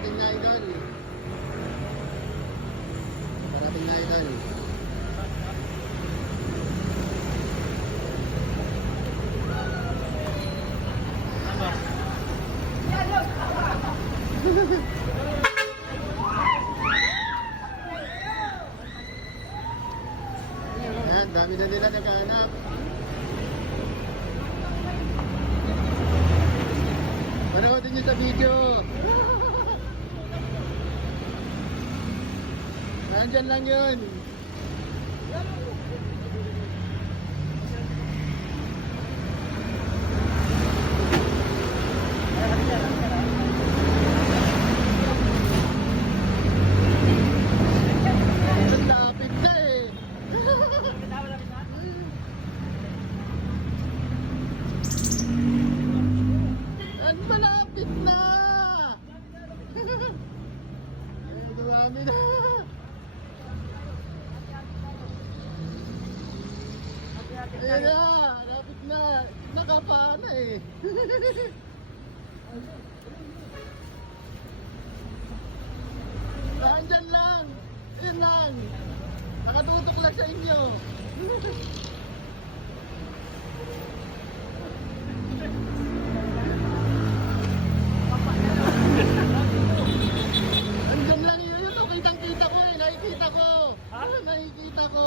Parating na idol. Parating na idol. Ayan, dami na nila naghahanap. Panoodin nyo sa video. Nandyan lang yun. Lapit na eh. Malapit na! Ay, dumami na! Ayan na! Malapit na! Nakapaan na eh! Nandyan lang! Ayan lang! Nakatutok lang sa inyo! Andyan lang yun, ito kitang-kita ko eh, nakikita ko. Ha? Nakikita ko.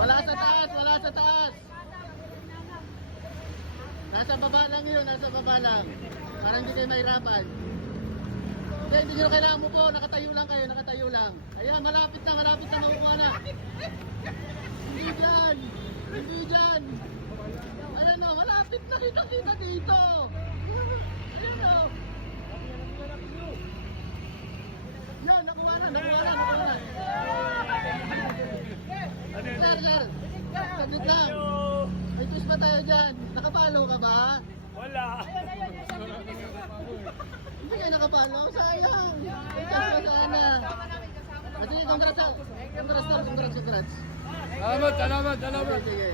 Wala sa taas, wala sa taas. Nasa baba lang yun, nasa baba lang. Para hindi kayo mahirapan. Hindi nyo kailangan mo po, nakatayo lang kayo, nakatayo lang. Ayan, malapit na, nakukuha na. Hindi dyan, hindi dyan. Ayan o, malapit na kita dito. Ayan o. Yan, nakuha na. Sir. Saglit lang. May twist pa tayo dyan. Nakapalo ka ba? Wala. Hindi kayo nakapalo? Sayang. Ikaw pa sana. Sige, congrats. Congrats. Salamat. Sige.